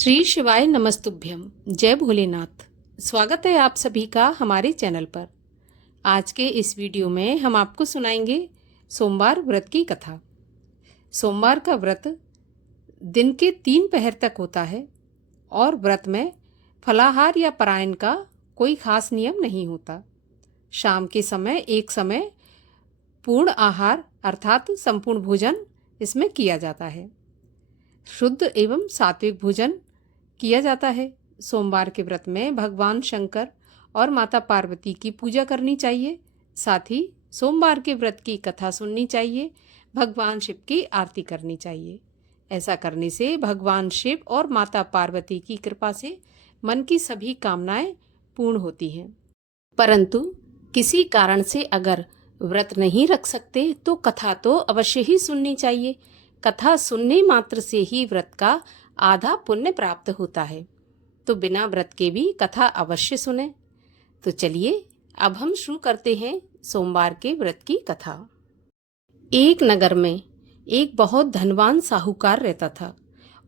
श्री शिवाय नमस्तुभ्यम। जय भोलेनाथ। स्वागत है आप सभी का हमारे चैनल पर। आज के इस वीडियो में हम आपको सुनाएंगे सोमवार व्रत की कथा। सोमवार का व्रत दिन के 3 पहर तक होता है और व्रत में फलाहार या परायण का कोई खास नियम नहीं होता। शाम के समय एक समय पूर्ण आहार अर्थात संपूर्ण भोजन इसमें किया जाता है। शुद्ध एवं सात्विक भोजन किया जाता है। सोमवार के व्रत में भगवान शंकर और माता पार्वती की पूजा करनी चाहिए। साथ ही सोमवार के व्रत की कथा सुननी चाहिए। भगवान शिव की आरती करनी चाहिए। ऐसा करने से भगवान शिव और माता पार्वती की कृपा से मन की सभी कामनाएं पूर्ण होती हैं। परंतु किसी कारण से अगर व्रत नहीं रख सकते तो कथा तो अवश्य ही सुननी चाहिए। कथा सुनने मात्र से ही व्रत का आधा पुण्य प्राप्त होता है, तो बिना व्रत के भी कथा अवश्य सुने। तो चलिए अब हम शुरू करते हैं सोमवार के व्रत की कथा। एक नगर में एक बहुत धनवान साहूकार रहता था।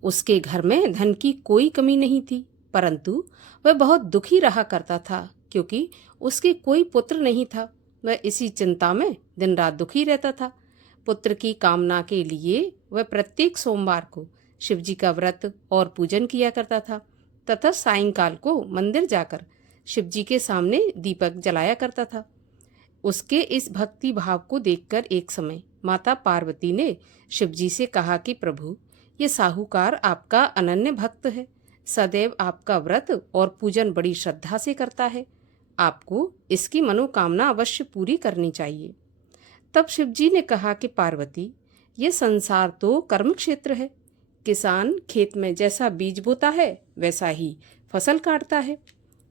उसके घर में धन की कोई कमी नहीं थी, परंतु वह बहुत दुखी रहा करता था क्योंकि उसके कोई पुत्र नहीं था। वह इसी चिंता में दिन रात दुखी रहता था। पुत्र की कामना के लिए वह प्रत्येक सोमवार को शिवजी का व्रत और पूजन किया करता था तथा सायंकाल को मंदिर जाकर शिवजी के सामने दीपक जलाया करता था। उसके इस भक्ति भाव को देखकर एक समय माता पार्वती ने शिवजी से कहा कि प्रभु, ये साहूकार आपका अनन्य भक्त है, सदैव आपका व्रत और पूजन बड़ी श्रद्धा से करता है। आपको इसकी मनोकामना अवश्य पूरी करनी चाहिए। तब शिवजी ने कहा कि पार्वती, ये संसार तो कर्म क्षेत्र है। किसान खेत में जैसा बीज बोता है वैसा ही फसल काटता है।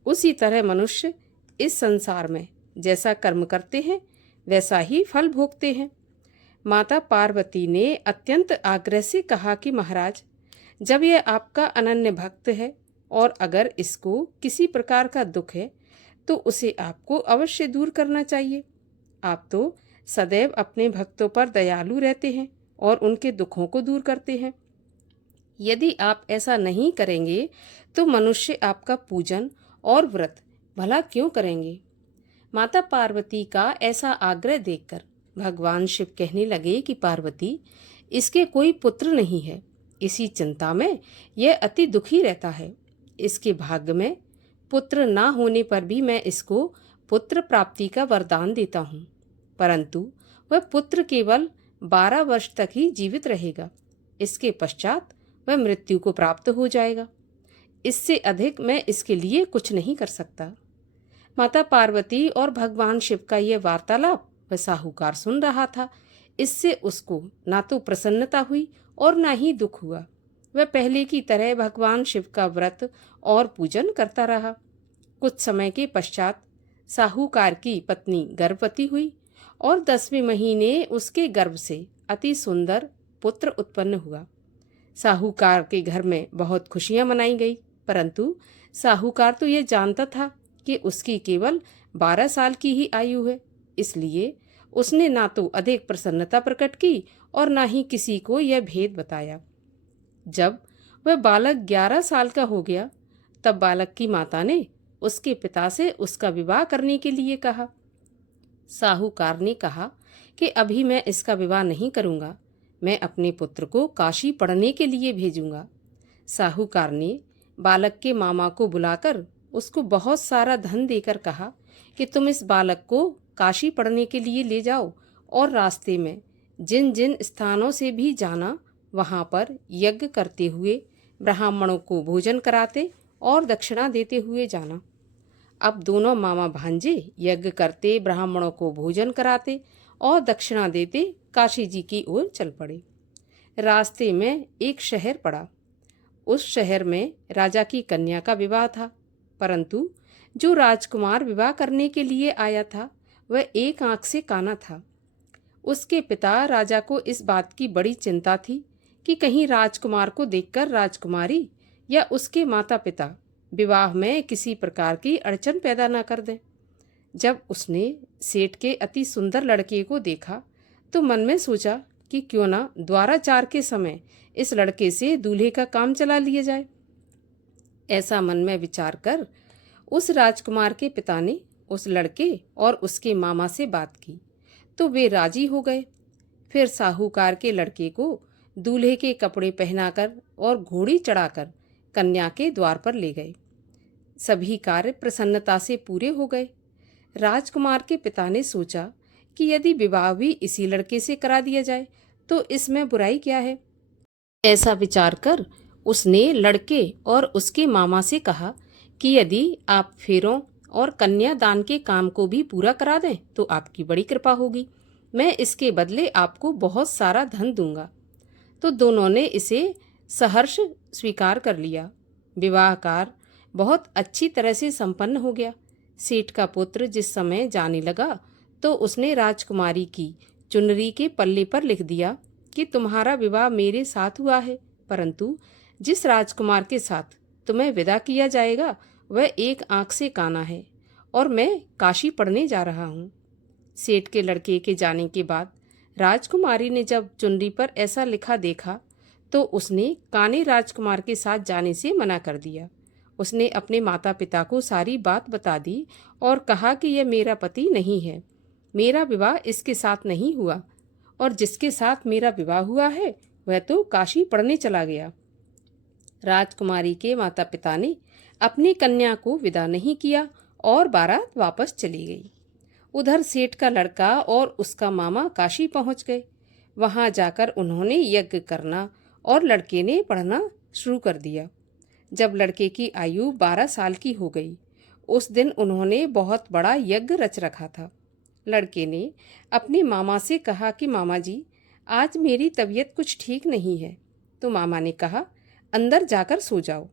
उसी तरह मनुष्य इस संसार में जैसा कर्म करते हैं वैसा ही फल भोगते हैं। माता पार्वती ने अत्यंत आग्रह से कहा कि महाराज, जब यह आपका अनन्य भक्त है और अगर इसको किसी प्रकार का दुख है तो उसे आपको अवश्य दूर करना चाहिए। आप तो सदैव अपने भक्तों पर दयालु रहते हैं और उनके दुखों को दूर करते हैं। यदि आप ऐसा नहीं करेंगे तो मनुष्य आपका पूजन और व्रत भला क्यों करेंगे। माता पार्वती का ऐसा आग्रह देखकर भगवान शिव कहने लगे कि पार्वती, इसके कोई पुत्र नहीं है। इसी चिंता में यह अति दुखी रहता है। इसके भाग्य में पुत्र ना होने पर भी मैं इसको पुत्र प्राप्ति का वरदान देता हूँ, परंतु वह पुत्र केवल 12 वर्ष तक ही जीवित रहेगा। इसके पश्चात वह मृत्यु को प्राप्त हो जाएगा। इससे अधिक मैं इसके लिए कुछ नहीं कर सकता। माता पार्वती और भगवान शिव का यह वार्तालाप वह साहूकार सुन रहा था। इससे उसको ना तो प्रसन्नता हुई और ना ही दुख हुआ। वह पहले की तरह भगवान शिव का व्रत और पूजन करता रहा। कुछ समय के पश्चात साहूकार की पत्नी गर्भवती हुई और 10वें महीने उसके गर्भ से अति सुंदर पुत्र उत्पन्न हुआ। साहूकार के घर में बहुत खुशियां मनाई गई, परंतु साहूकार तो यह जानता था कि उसकी केवल 12 साल की ही आयु है। इसलिए उसने ना तो अधिक प्रसन्नता प्रकट की और ना ही किसी को यह भेद बताया। जब वह बालक 11 साल का हो गया तब बालक की माता ने उसके पिता से उसका विवाह करने के लिए कहा। साहूकार ने कहा कि अभी मैं इसका विवाह नहीं करूंगा, मैं अपने पुत्र को काशी पढ़ने के लिए भेजूंगा। साहूकार ने बालक के मामा को बुलाकर उसको बहुत सारा धन देकर कहा कि तुम इस बालक को काशी पढ़ने के लिए ले जाओ और रास्ते में जिन जिन स्थानों से भी जाना वहां पर यज्ञ करते हुए ब्राह्मणों को भोजन कराते और दक्षिणा देते हुए जाना। अब दोनों मामा भांजे यज्ञ करते, ब्राह्मणों को भोजन कराते और दक्षिणा देते काशी जी की ओर चल पड़े। रास्ते में एक शहर पड़ा। उस शहर में राजा की कन्या का विवाह था, परंतु जो राजकुमार विवाह करने के लिए आया था वह एक आंख से काना था। उसके पिता राजा को इस बात की बड़ी चिंता थी कि कहीं राजकुमार को देखकर राजकुमारी या उसके माता पिता विवाह में किसी प्रकार की अड़चन पैदा न कर दें। जब उसने सेठ के अति सुंदर लड़के को देखा तो मन में सोचा कि क्यों ना द्वाराचार के समय इस लड़के से दूल्हे का काम चला लिया जाए। ऐसा मन में विचार कर उस राजकुमार के पिता ने उस लड़के और उसके मामा से बात की तो वे राजी हो गए। फिर साहूकार के लड़के को दूल्हे के कपड़े पहनाकर और घोड़ी चढ़ाकर कन्या के द्वार पर ले गए। सभी कार्य प्रसन्नता से पूरे हो गए। राजकुमार के पिता ने सोचा कि यदि विवाह भी इसी लड़के से करा दिया जाए तो इसमें बुराई क्या है। ऐसा विचार कर उसने लड़के और उसके मामा से कहा कि यदि आप फेरों और कन्यादान के काम को भी पूरा करा दें तो आपकी बड़ी कृपा होगी। मैं इसके बदले आपको बहुत सारा धन दूंगा। तो दोनों ने इसे सहर्ष स्वीकार कर लिया। विवाह कार्य बहुत अच्छी तरह से संपन्न हो गया। सेठ का पुत्र जिस समय जाने लगा तो उसने राजकुमारी की चुनरी के पल्ले पर लिख दिया कि तुम्हारा विवाह मेरे साथ हुआ है, परंतु जिस राजकुमार के साथ तुम्हें विदा किया जाएगा वह एक आंख से काना है और मैं काशी पढ़ने जा रहा हूँ। सेठ के लड़के के जाने के बाद राजकुमारी ने जब चुनरी पर ऐसा लिखा देखा तो उसने काने राजकुमार के साथ जाने से मना कर दिया। उसने अपने माता पिता को सारी बात बता दी और कहा कि यह मेरा पति नहीं है, मेरा विवाह इसके साथ नहीं हुआ और जिसके साथ मेरा विवाह हुआ है वह तो काशी पढ़ने चला गया। राजकुमारी के माता पिता ने अपनी कन्या को विदा नहीं किया और बारात वापस चली गई। उधर सेठ का लड़का और उसका मामा काशी पहुंच गए। वहां जाकर उन्होंने यज्ञ करना और लड़के ने पढ़ना शुरू कर दिया। जब लड़के की आयु 12 साल की हो गई उस दिन उन्होंने बहुत बड़ा यज्ञ रच रखा था। लड़के ने अपने मामा से कहा कि मामा जी, आज मेरी तबीयत कुछ ठीक नहीं है। तो मामा ने कहा, अंदर जाकर सो जाओ।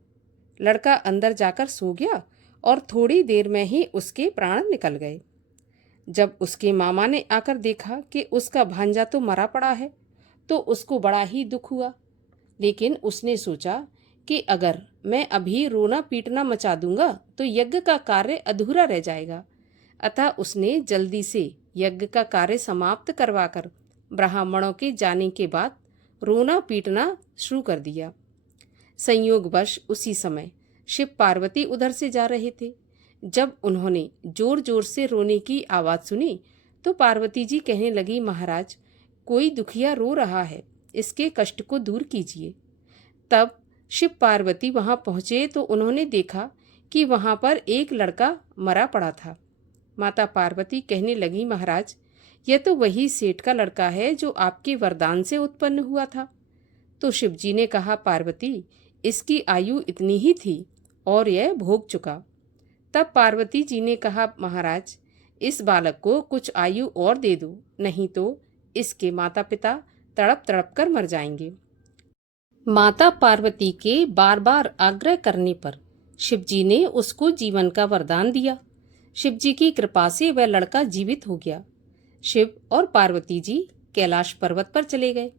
लड़का अंदर जाकर सो गया और थोड़ी देर में ही उसके प्राण निकल गए। जब उसके मामा ने आकर देखा कि उसका भांजा तो मरा पड़ा है तो उसको बड़ा ही दुख हुआ, लेकिन उसने सोचा कि अगर मैं अभी रोना पीटना मचा दूंगा तो यज्ञ का कार्य अधूरा रह जाएगा। अतः उसने जल्दी से यज्ञ का कार्य समाप्त करवाकर ब्राह्मणों के जाने के बाद रोना पीटना शुरू कर दिया। संयोगवश उसी समय शिव पार्वती उधर से जा रहे थे। जब उन्होंने जोर जोर से रोने की आवाज़ सुनी तो पार्वती जी कहने लगी, महाराज, कोई दुखिया रो रहा है, इसके कष्ट को दूर कीजिए। तब शिव पार्वती वहां पहुंचे तो उन्होंने देखा कि वहां पर एक लड़का मरा पड़ा था। माता पार्वती कहने लगी, महाराज, यह तो वही सेठ का लड़का है जो आपके वरदान से उत्पन्न हुआ था। तो शिवजी ने कहा, पार्वती, इसकी आयु इतनी ही थी और यह भोग चुका। तब पार्वती जी ने कहा, महाराज, इस बालक को कुछ आयु और दे दो, नहीं तो इसके माता पिता तड़प तड़प कर मर जाएंगे। माता पार्वती के बार बार आग्रह करने पर शिवजी ने उसको जीवन का वरदान दिया। शिवजी की कृपा से वह लड़का जीवित हो गया। शिव और पार्वती जी कैलाश पर्वत पर चले गए।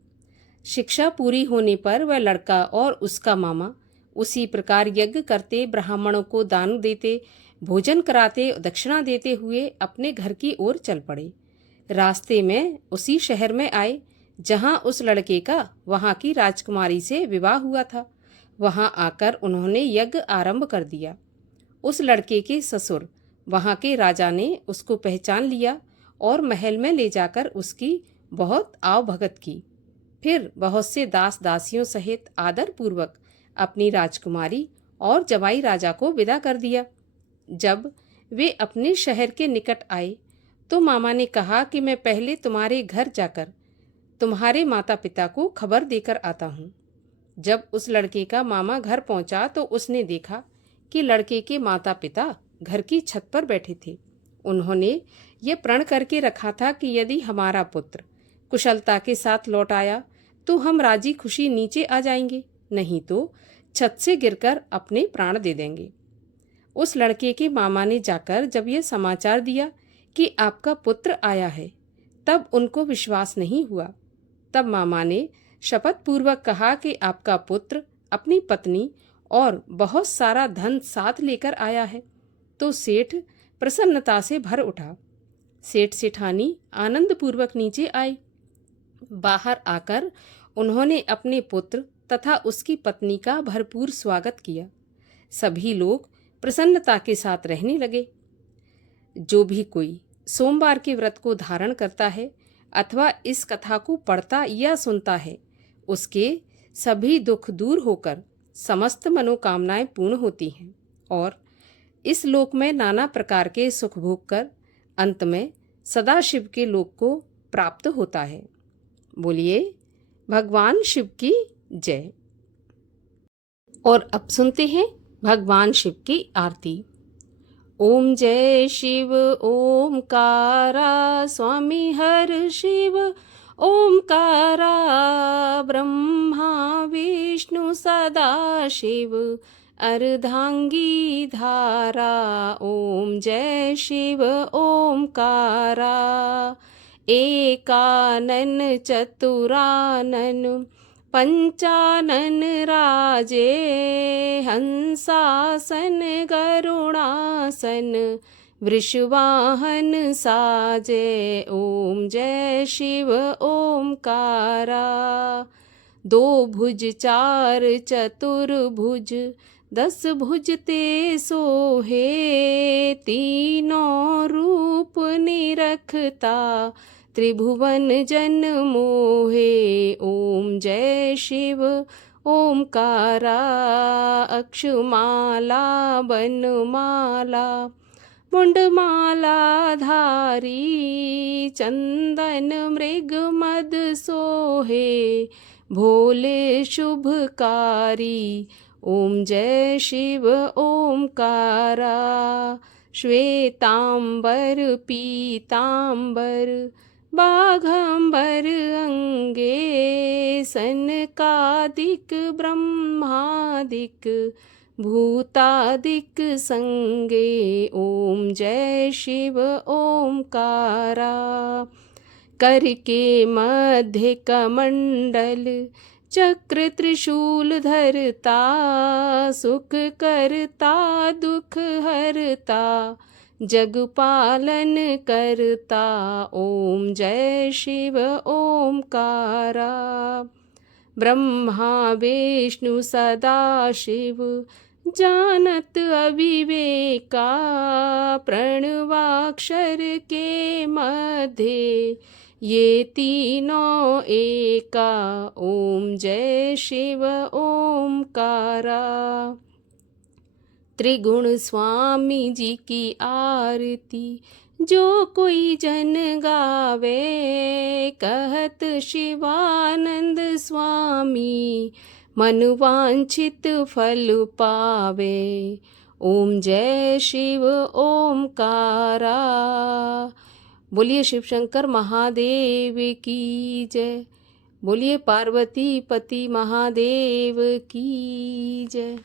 शिक्षा पूरी होने पर वह लड़का और उसका मामा उसी प्रकार यज्ञ करते, ब्राह्मणों को दान देते, भोजन कराते, दक्षिणा देते हुए अपने घर की ओर चल पड़े। रास्ते में उसी शहर में आए जहां उस लड़के का वहां की राजकुमारी से विवाह हुआ था। वहां आकर उन्होंने यज्ञ आरंभ कर दिया। उस लड़के के ससुर वहां के राजा ने उसको पहचान लिया और महल में ले जाकर उसकी बहुत आवभगत की। फिर बहुत से दास दासियों सहित आदर पूर्वक अपनी राजकुमारी और जवाई राजा को विदा कर दिया। जब वे अपने शहर के निकट आए तो मामा ने कहा कि मैं पहले तुम्हारे घर जाकर तुम्हारे माता पिता को खबर देकर आता हूँ। जब उस लड़के का मामा घर पहुंचा तो उसने देखा कि लड़के के माता पिता घर की छत पर बैठे थे। उन्होंने ये प्रण करके रखा था कि यदि हमारा पुत्र कुशलता के साथ लौट आया तो हम राजी खुशी नीचे आ जाएंगे, नहीं तो छत से गिरकर अपने प्राण दे देंगे। उस लड़के के मामा ने जाकर जब यह समाचार दिया कि आपका पुत्र आया है तब उनको विश्वास नहीं हुआ। तब मामा ने शपथ पूर्वक कहा कि आपका पुत्र अपनी पत्नी और बहुत सारा धन साथ लेकर आया है। तो सेठ प्रसन्नता से भर उठा। सेठ सेठानी आनंद पूर्वक नीचे आई। बाहर आकर उन्होंने अपने पुत्र तथा उसकी पत्नी का भरपूर स्वागत किया। सभी लोग प्रसन्नता के साथ रहने लगे। जो भी कोई सोमवार के व्रत को धारण करता है अथवा इस कथा को पढ़ता या सुनता है, उसके सभी दुख दूर होकर समस्त मनोकामनाएं पूर्ण होती हैं और इस लोक में नाना प्रकार के सुख भोग कर अंत में सदाशिव के लोक को प्राप्त होता है। बोलिए भगवान शिव की जय। और अब सुनते हैं भगवान शिव की आरती। ओम जय शिव ओमकारा स्वामी हर शिव ओमकारा, ब्रह्मा विष्णु सदा शिव अर्धांगी धारा। ओम जय शिव ओमकारा, एकानन चतुरानन पंचानन राजे, हंसासन गरुणासन वृषवाहन साजे। ओम जय शिव ओमकारा, दो भुज चार चतुर्भुज 10 भुज ते सोहे, तीनों रूप निरखता त्रिभुवन जन मोहे। ओम जय शिव ओमकारा, अक्षमाला बनमाला मुंडमाला धारी, चंदन मृग मद सोहे भोले शुभकारी। ओम जय शिव ओमकारा, श्वेतांबर पीतांबर बाघंबर अंगे, सनकादिक ब्रह्मादिक भूतादिक संगे। ओम जय शिव ओमकारा, करके मध्य कमंडल चक्र त्रिशूल धरता, सुख करता दुख हरता जग पालन करता। ओम जय शिव ओमकारा, ब्रह्मा विष्णु सदा शिव जानत अविवेका, प्रणवाक्षर के मध्य ये तीनों एका। ओम जय शिव ओमकारा, त्रिगुण स्वामी जी की आरती जो कोई जन गावे, कहत शिवानंद स्वामी मन वांछित फल पावे। ओम जय शिव ओमकारा, बोलिए शिव शंकर महादेव की जय। बोलिए पार्वती पति महादेव की जय।